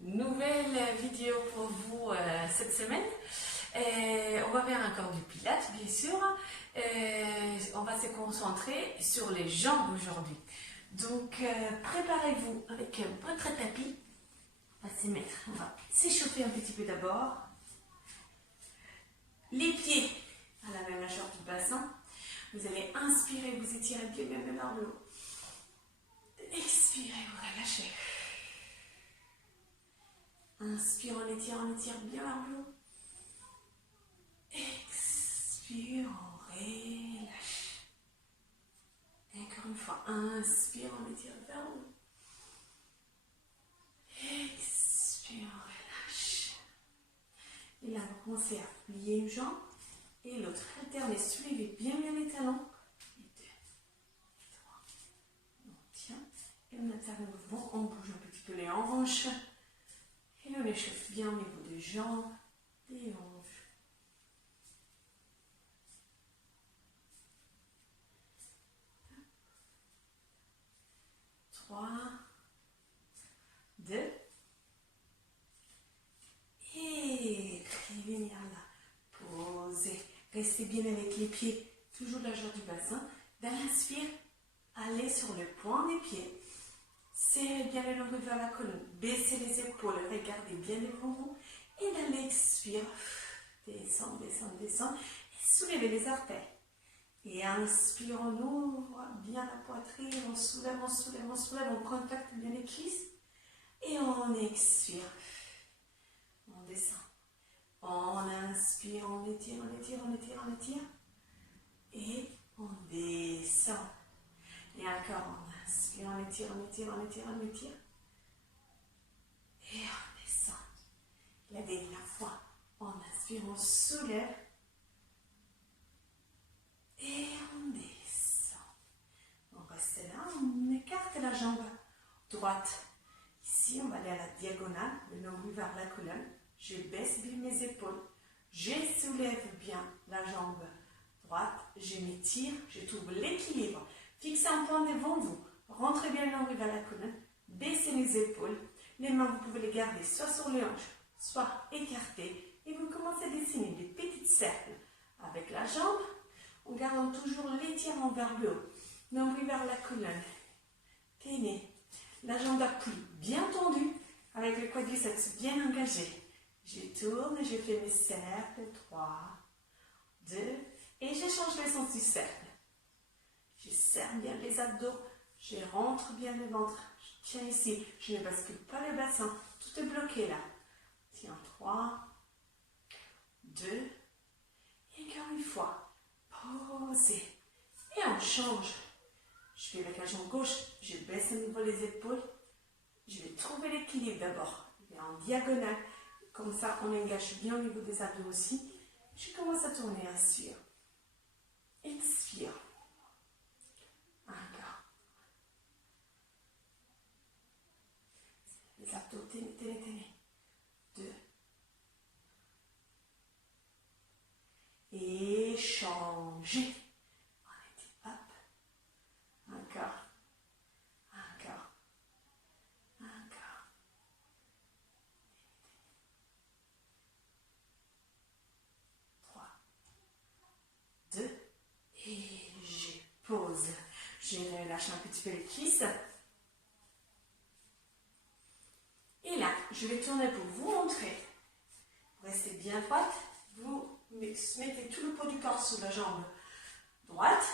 une nouvelle vidéo pour vous cette semaine. On va faire encore du pilates, bien sûr. On va se concentrer sur les jambes aujourd'hui. Donc, préparez-vous avec votre tapis. On va s'échauffer un petit peu d'abord. Les pieds à la même largeur du bassin. Vous allez inspirer, vous étirez bien vers le haut. Expirez, vous relâchez. Inspire, on étire bien vers le haut. Expire, on relâche. Et encore une fois, inspire, on étire vers le haut. Expire, on relâche. Et là, vous commencez à plier une jambe et l'autre. Alternez, soulevez bien les talons. Et 2, et 3. On tient. Et on alterne le mouvement. On bouge un petit peu les hanches. Et on échauffe bien au niveau des jambes, des hanches. 3, 2, et revenir là. Posez. Restez bien avec les pieds, toujours la largeur du bassin. Dans l'inspire, allez sur le point des pieds. Serrez bien le nombril vers la colonne. Baissez les épaules, regardez bien devant vous. Et dans l'expire, descend. Et soulevez les artères. Et inspire, on ouvre bien la poitrine, on soulève, on contacte bien les cuisses. Et on expire. On descend. On inspire, on étire. Et on descend. Et encore, on inspire, on étire. Et on descend. La dernière fois, on inspire, on soulève. Et on descend. On reste là, on écarte la jambe droite. Ici, on va aller à la diagonale, le nombril vers la colonne. Je baisse bien mes épaules. Je soulève bien la jambe droite. Je m'étire, je trouve l'équilibre. Fixez un point devant vous. Rentrez bien le nombril vers la colonne. Baissez les épaules. Les mains, vous pouvez les garder soit sur les hanches, soit écartées. Et vous commencez à dessiner des petits cercles avec la jambe, en gardant toujours l'étirement vers le haut. Nombril vers la colonne. Tenez. La jambe d'appui bien tendue, avec le quadriceps bien engagé. Je tourne, je fais mes cercles. 3, 2, et je change le sens du cercle. Je serre bien les abdos, je rentre bien le ventre. Je tiens ici, je ne bascule pas le bassin, tout est bloqué là. Tiens, 3, 2, et encore une fois. Posez. Et on change. Je fais avec la jambe gauche, je baisse au niveau des épaules. Je vais trouver l'équilibre d'abord. Et en diagonale. Comme ça, on engage bien au niveau des abdos aussi. Je commence à tourner, inspire. Expire. Encore. Les abdos, tenez. 2. Et changez. Hop. Encore. 3, 2, et je pose. Je relâche un petit peu les cuisses. Et là, je vais tourner pour vous montrer. Restez bien droite. Vous mettez tout le poids du corps sur la jambe droite.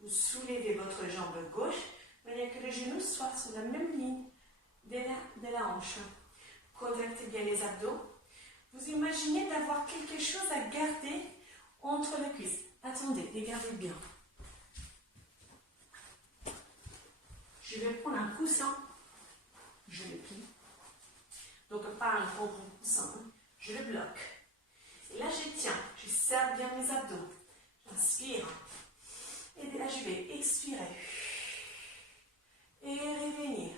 Vous soulevez votre jambe gauche, de manière que les genoux soient sur la même ligne de la hanche. Contractez bien les abdos. Vous imaginez d'avoir quelque chose à garder entre les cuisses. Attendez, regardez bien. Je vais prendre un coussin. Je le plie. Donc pas un gros coussin. Je le bloque. Et là, je tiens. Je serre bien mes abdos. J'inspire. Et là, je vais expirer. Et revenir.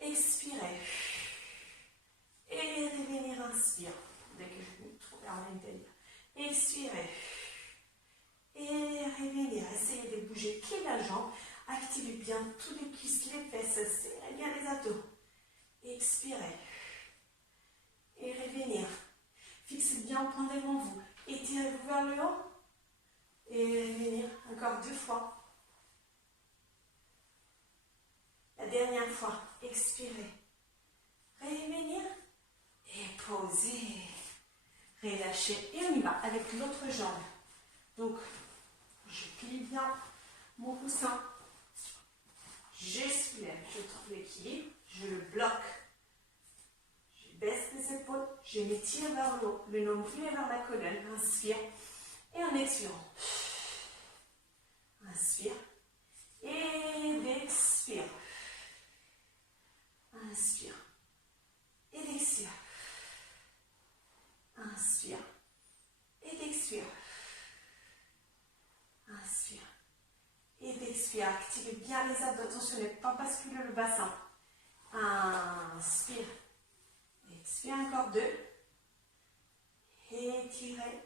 Expirer. Et revenir, inspire. Dès que je me trouve à l'intérieur. Expirer. Et revenir. Essayez de bouger que la jambe. Activez bien tous les cuisses, les fesses. Serrez bien les abdos. expirez. Et revenir. Fixez bien le point devant vous. Étirez-vous vers le haut. Et revenir encore 2 fois. La dernière fois, expirez. Revenir et posez. Relâchez. Et on y va avec l'autre jambe. Donc, je plie bien mon coussin. Je soulève, je trouve l'équilibre, je le bloque. Je baisse les épaules, je m'étire vers le haut, le nombril est vers la colonne. Inspire. Et en expirant. Inspire. Et expire. Inspire. Et expire. Inspire. Et expire. Inspire. Et expire. Activez bien les abdos. Attention, ne pas basculer le bassin. Inspire. Expire encore 2. Étirez.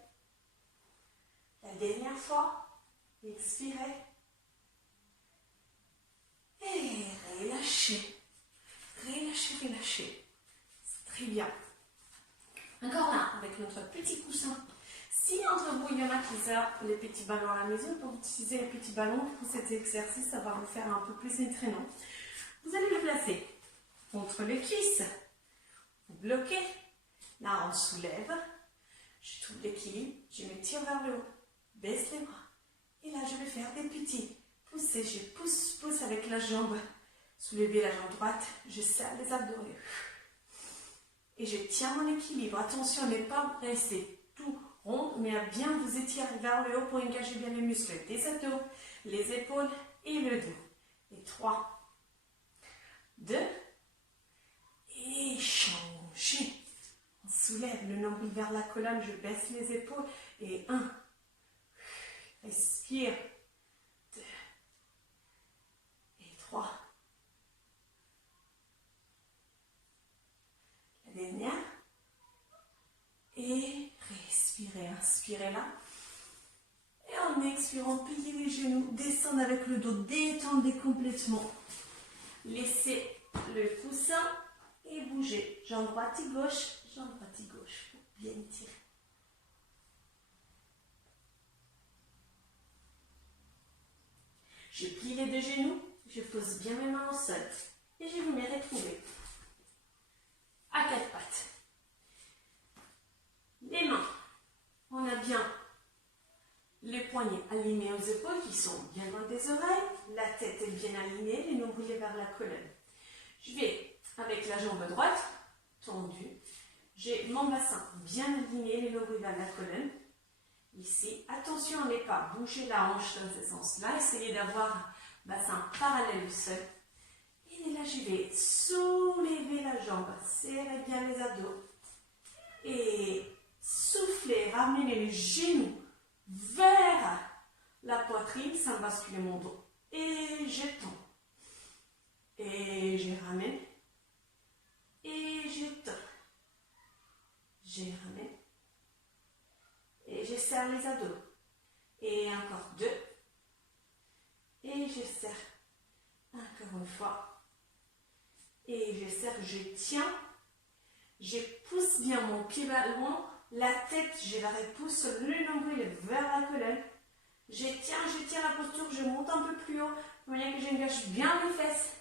La dernière fois. Expirez. Et relâchez. Relâchez, relâchez. C'est très bien. Encore là, avec notre petit coussin. Si entre vous, il y en a qui ont les petits ballons à la maison, pour utiliser les petits ballons pour cet exercice, ça va vous faire un peu plus entraînant. Vous allez le placer contre les cuisses. Vous bloquez. Là, on soulève. Je trouve l'équilibre. Je me tire vers le haut. Baisse les bras. Et là, je vais faire des petits poussés. Je pousse, pousse avec la jambe. Soulevez la jambe droite. Je serre les abdos. Et je tiens mon équilibre. Attention à ne pas rester tout rond, mais à bien vous étirer vers le haut pour engager bien les muscles des abdos, les épaules et le dos. Et 3, 2, et changez. On soulève le nombril vers la colonne, je baisse les épaules. Et 1, respire. 2, et 3. La dernière. Et respirez, inspirez là. Et en expirant, pliez les genoux, descendez avec le dos, détendez complètement. Laissez le coussin et bougez. Jambe droite et gauche, jambe droite et gauche. Pour bien étirer. Je plie les 2 genoux, je pose bien mes mains au sol. Et je vous mets retrouver à 4 pattes. Les mains, on a bien les poignets alignés aux épaules qui sont bien loin des oreilles. La tête est bien alignée, les nombrils vers la colonne. Je vais avec la jambe droite tendue. J'ai mon bassin bien aligné, les nombrils vers la colonne. Ici, attention à ne pas bouger la hanche dans ce sens-là. Essayez d'avoir un bassin parallèle au sol. Et là, je vais soulever la jambe. Serrez bien les abdos. Et soufflez, ramenez les genoux vers la poitrine sans basculer mon dos. Et je tends. Et je ramène. Et je tends. Je ramène. Et je serre les abdos. Et encore 2. Et je serre. Encore une fois. Et je serre, je tiens. Je pousse bien mon pied ballon. La tête, je la repousse. Le nombril vers la colonne. Je tiens la posture. Je monte un peu plus haut. De manière que j'engage bien les fesses.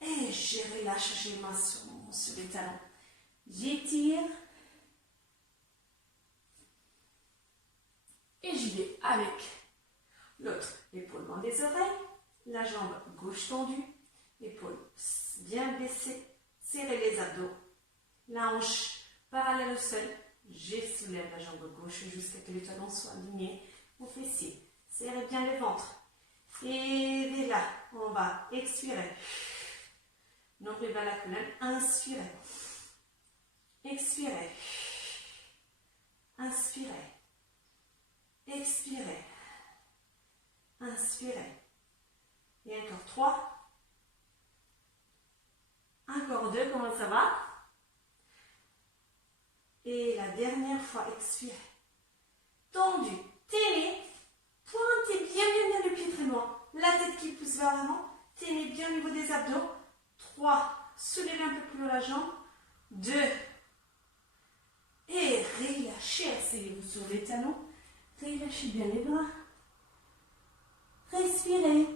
Et je relâche les mains sur les talons. J'étire. Et je vais avec l'autre épaule loin des oreilles, la jambe gauche tendue, épaule bien baissée, serrez les abdos, la hanche parallèle au sol, je soulève la jambe gauche jusqu'à ce que les talons soient alignés aux fessiers. Serrez bien le ventre. Et là, on va expirer. Nombril vers la colonne, inspirez. Expirez. Inspirez. Expirez. Inspirez. Et encore 3. Encore 2, comment ça va? Et la dernière fois, expirez. Tendu, tenez. Pointez bien le pied très loin. La tête qui pousse vers l'avant. Tenez bien au niveau des abdos. 3, soulevez un peu plus haut la jambe. 2. Et relâchez, asseyez-vous sur les talons. Relâchez bien les bras. Respirez.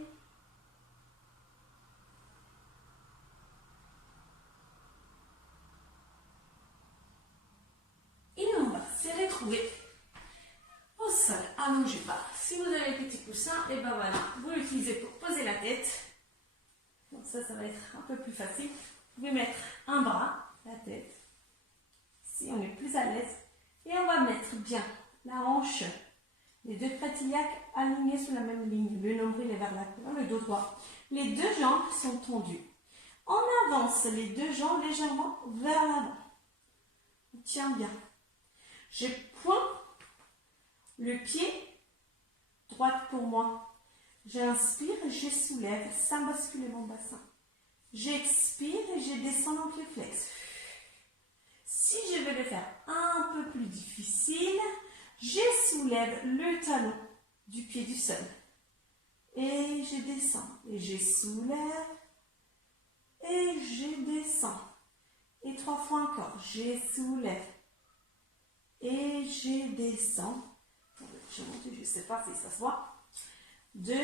Et on va se retrouver au sol, allongez pas. Si vous avez un petit coussin, et ben voilà, vous l'utilisez pour poser la tête. Donc ça va être un peu plus facile. Vous pouvez mettre un bras, la tête, si on est plus à l'aise. Et on va mettre bien la hanche, les deux crêtes iliaques alignées sur la même ligne. Le nombril est vers la colonne, le dos droit. Les deux jambes sont tendues. On avance les deux jambes légèrement vers l'avant. On tient bien. Je pointe le pied droite pour moi. J'inspire, je soulève, ça bascule mon bassin. J'expire et je descends en pied flex. Si je veux le faire un peu plus difficile, je soulève le talon du pied du sol. Et je descends. Et je soulève. Et je descends. Et 3 fois encore. Je soulève. Et je descends. Je monte, je ne sais pas si ça se voit. 2.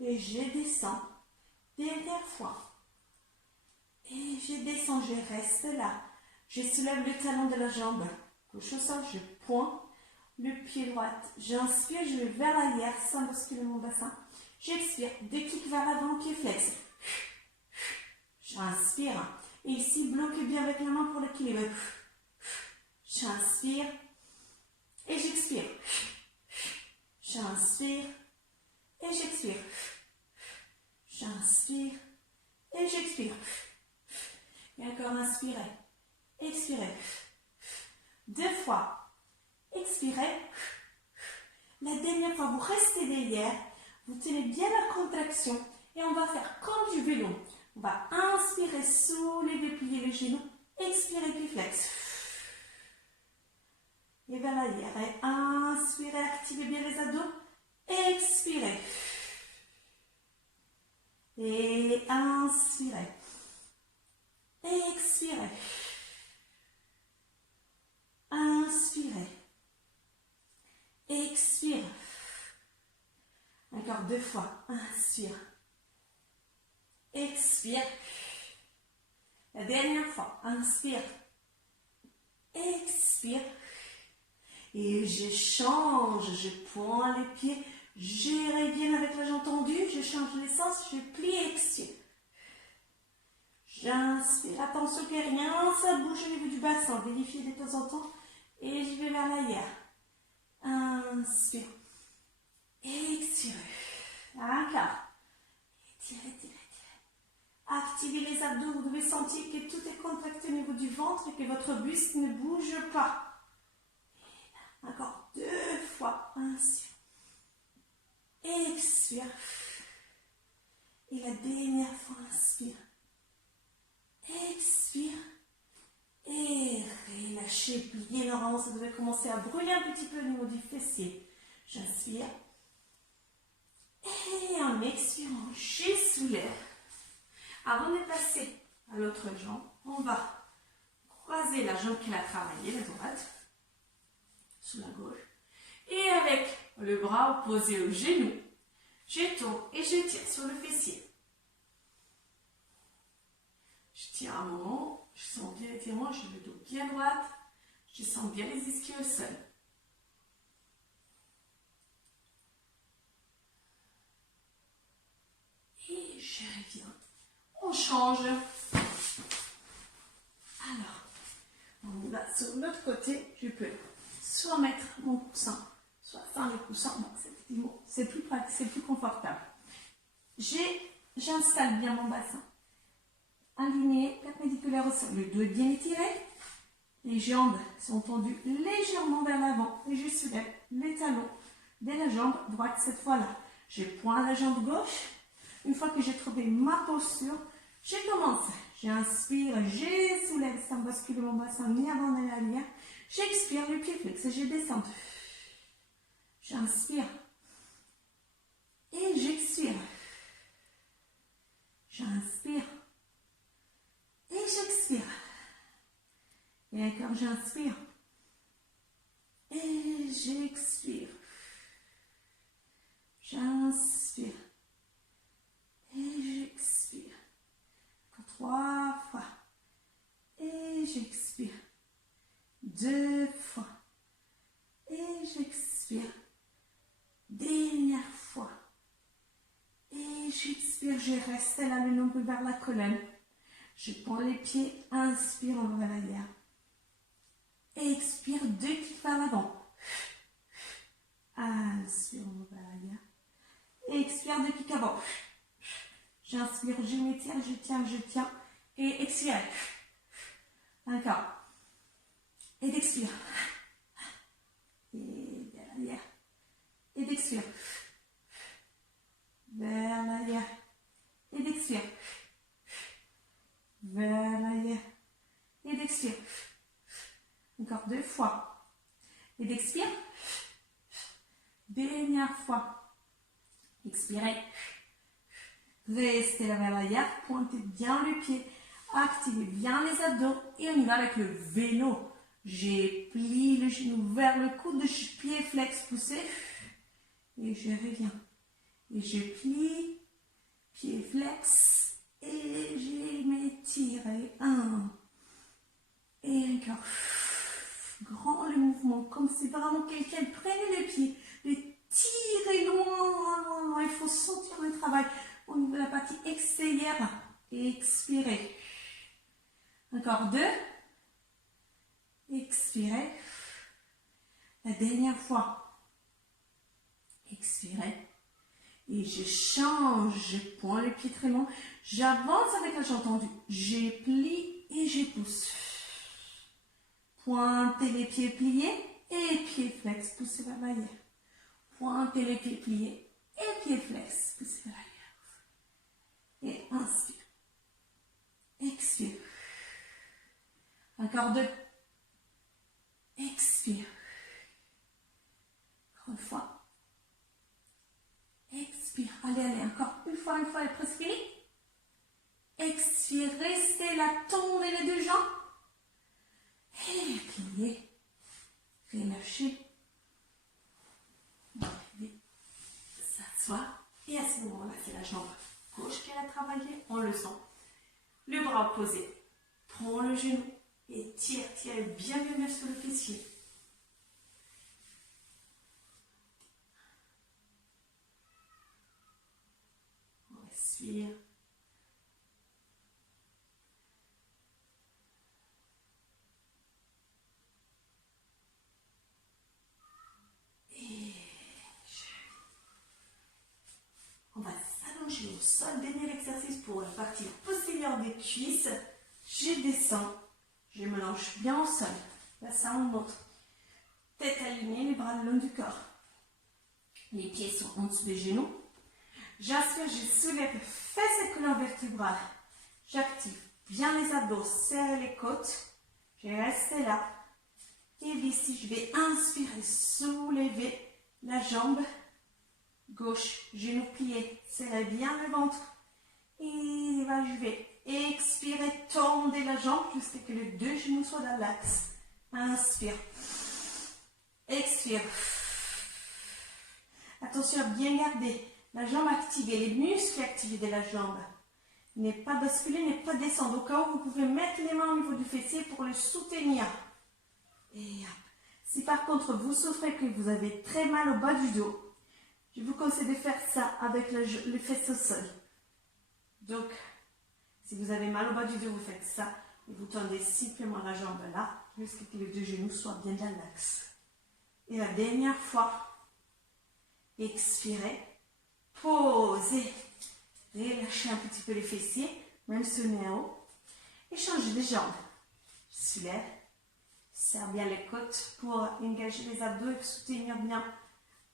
Et je descends. Dernière fois. Et je descends, je reste là. Je soulève le talon de la jambe gauche au sol, je pointe le pied droit. J'inspire, je vais vers l'arrière sans basculer mon bassin. J'expire, 2 kicks vers l'avant, pied flex. J'inspire. Et ici, bloquez bien avec la main pour l'équilibre. J'inspire. Et j'expire. J'inspire. Et j'expire. J'inspire. Et j'expire. Et encore inspirez. Expirez. 2 fois. Expirez. La dernière fois, vous restez derrière. Vous tenez bien la contraction. Et on va faire comme du vélo. On va inspirer, soulever, plier les genoux. Expirer, puis flex. Et vers l'arrière. Et inspirez, activez bien les abdos. Expirez. Et inspirez. Expirez. Inspirez. Expire. Encore 2 fois. Inspire. Expire. La dernière fois. Inspire. Expire. Et je change. Je pointe les pieds. Je reviens avec la jambe tendue. Je change les sens. Je plie et expire. J'inspire. Attention que rien ça bouge au niveau du bassin. Vérifiez de temps en temps. Et je vais vers l'arrière. Inspire. Expire. Encore. Étirez, étirez, étirez. Activez les abdos. Vous devez sentir que tout est contracté au niveau du ventre et que votre buste ne bouge pas. Encore 2 fois. Inspire. Expire. Et la dernière fois, inspire. Expire. Et relâchez, pliez normalement, ça devait commencer à brûler un petit peu au niveau du fessier. J'inspire. Et en expirant, je soulève. Avant de passer à l'autre jambe, on va croiser la jambe qu'elle a travaillée, la droite, sur la gauche. Et avec le bras opposé au genou, je tourne et je tire sur le fessier. Je tiens un moment, je sens bien l'étirement, j'ai le dos bien droit, je sens bien les ischios au sol. Et je reviens. On change. Alors, on va sur l'autre côté, je peux soit mettre mon coussin, soit sans le coussin. Bon, c'est plus pratique, c'est plus confortable. J'installe bien mon bassin. Aligné, perpendiculaire au sol. Le dos est bien étiré. Les jambes sont tendues légèrement vers l'avant. Et je soulève les talons de la jambe droite cette fois-là. Je pointe la jambe gauche. Une fois que j'ai trouvé ma posture, je commence. J'inspire, je soulève sans basculer mon bassin ni avant ni arrière. J'expire, le pied flex et je descends. J'inspire. Et j'expire. J'inspire. encore, j'inspire. Et j'expire. J'inspire. Et j'expire. Encore 3 fois. Et j'expire. 2 fois. Et j'expire. Dernière fois. Et j'expire. Je reste là, le nombril vers la colonne. Je prends les pieds. Inspire, on va vers l'arrière. Expire, 2 clics vers l'avant. Inspire, on va vers l'arrière. Expire, 2 clics avant. J'inspire, je m'étire, je tiens. Et expire. Encore. Et d'expire. Et vers l'arrière. Et d'expire. Vers l'arrière. Et d'expire. Vers l'arrière. Et d'expire. Encore 2 fois. Et d'expire. Dernière fois. Expirez. Restez là vers l'arrière. Pointez bien le pied. Activez bien les abdos. Et on y va avec le vélo. J'ai plié le genou vers le coude. Pied flex poussé. Et je reviens. Et je plie. Pied flex. Et je m'étire. 1. Et encore. Grand le mouvement, comme si vraiment quelqu'un prenait le pied, le tirait loin. Il faut sentir le travail au niveau de la partie extérieure. Expirez. Encore 2. Expirez. La dernière fois. Expirez. Et je change. Je prends le pied très long. J'avance avec la jambe tendue. Je plie et je pousse. Pointez les pieds pliés et pieds flex, poussez vers l'arrière. Pointez les pieds pliés et pieds flex, poussez vers l'arrière. Et inspire. Expire. Encore 2. Expire. Encore une fois. Expire. Allez, encore une fois, et presque fini. Expire. Restez là, tendez les 2 jambes. Et pliez, relâchez, s'asseoir. Et à ce moment-là, c'est la jambe gauche qui a travaillé, on le sent. Le bras opposé, prends le genou et tire bien sur le fessier. On respire. On va s'allonger au sol, dernier exercice pour la partie postérieure des cuisses. Je descends, je me lâche bien au sol. Là, ça on monte. Tête alignée, les bras le long du corps. Les pieds sont en dessous des genoux. J'inspire, je soulève, fesses et colonne vertébrale. J'active bien les abdos, serre les côtes. Je reste là. Et ici, je vais inspirer, soulever la jambe gauche, genou plié, serrez bien le ventre. Et là, je vais expirer, tendez la jambe jusqu'à ce que les 2 genoux soient dans l'axe. Inspire. Expire. Attention à bien garder la jambe activée, les muscles activés de la jambe. Ne pas basculer, ne pas descendre. Au cas où, vous pouvez mettre les mains au niveau du fessier pour le soutenir. Et si par contre vous souffrez que vous avez très mal au bas du dos, je vous conseille de faire ça avec les fesses au sol. Donc, si vous avez mal au bas du dos, vous faites ça et vous tendez simplement la jambe là jusqu'à ce que les 2 genoux soient bien dans l'axe. Et la dernière fois, expirez, posez, relâchez un petit peu les fessiers, même si on est en haut, et changez de jambe. Je soulève, serre bien les côtes pour engager les abdos et soutenir bien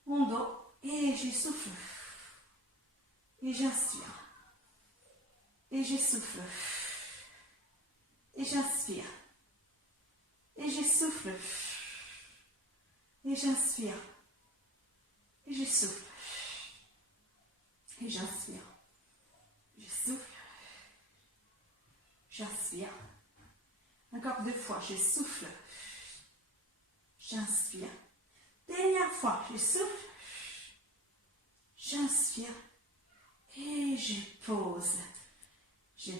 mon dos. Et je souffle. Et j'inspire. Et je souffle. Et j'inspire. Et je souffle. Et j'inspire. Et je souffle. Et j'inspire. Je souffle. J'inspire. Encore 2 fois, je souffle. J'inspire. Dernière fois, je souffle. J'inspire. Et je pose. Je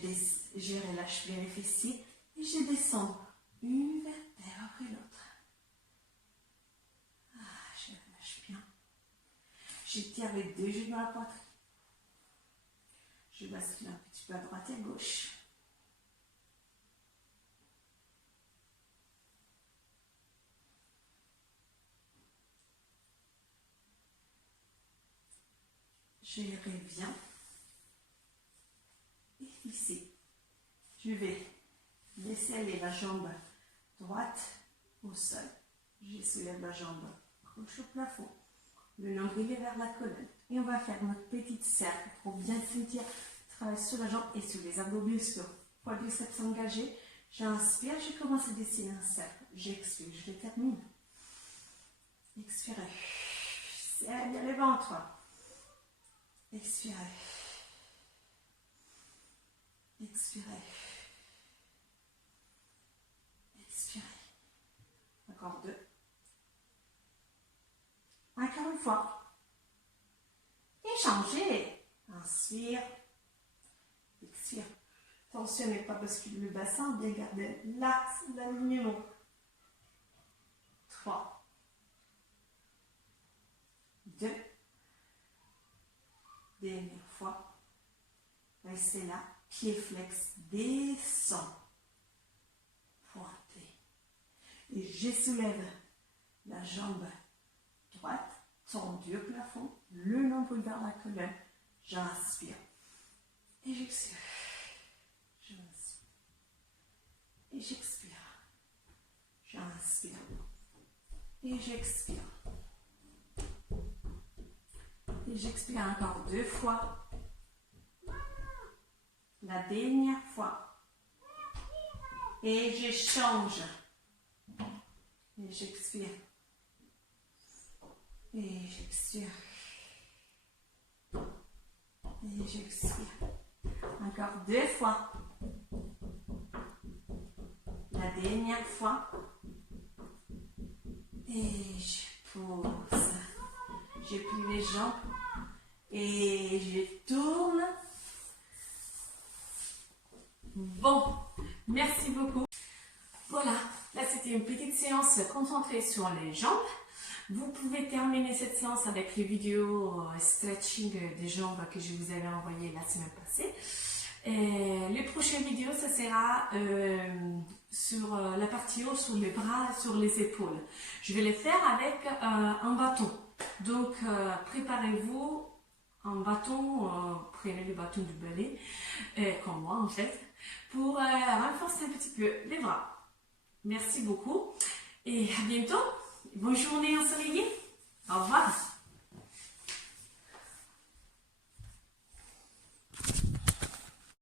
relâche bien les fessiers et je descends une vertèbre après l'autre. Ah, je relâche bien. Je tire les 2 genoux à la poitrine. Je bascule un petit peu à droite et à gauche. Je reviens. Et ici, je vais laisser aller la jambe droite au sol. Je soulève la jambe gauche au plafond. Le nombril est vers la colonne. Et on va faire notre petite cercle pour bien sentir le travail sur la jambe et sur les abdominaux. Quadriceps engagés. J'inspire, je commence à dessiner un cercle. J'expire, je le termine. Expirez. Serre bien le ventre. Expirez. Expirez. Expirez. Encore 2. Encore une fois. Échangez. Inspire. Expire. Tensionnez pas basculer le bassin. Bien garder l'axe, l'alignement. 3. 2. Dernière fois. Restez là. Pied flex. Descend. Pointé. Et je soulève la jambe droite, tendue au plafond, le nombril vers la colonne. J'inspire. Et j'expire. J'inspire. Et j'expire. J'inspire. Et j'expire. Et j'expire encore 2 fois. La dernière fois. Et je change. Et j'expire. Et j'expire. Et j'expire. Encore 2 fois. La dernière fois. Et je pose. Je plie les jambes. Et je tourne. Bon, merci beaucoup. Voilà, là c'était une petite séance concentrée sur les jambes. Vous pouvez terminer cette séance avec les vidéos stretching des jambes que je vous avais envoyées la semaine passée. Et les prochaines vidéos, ça sera sur la partie haut, sur les bras, sur les épaules. Je vais les faire avec un bâton. Donc, préparez-vous un bâton, prenez le bâton du balai, comme moi en fait, pour renforcer un petit peu les bras. Merci beaucoup et à bientôt. Bonne journée ensoleillée. Au revoir.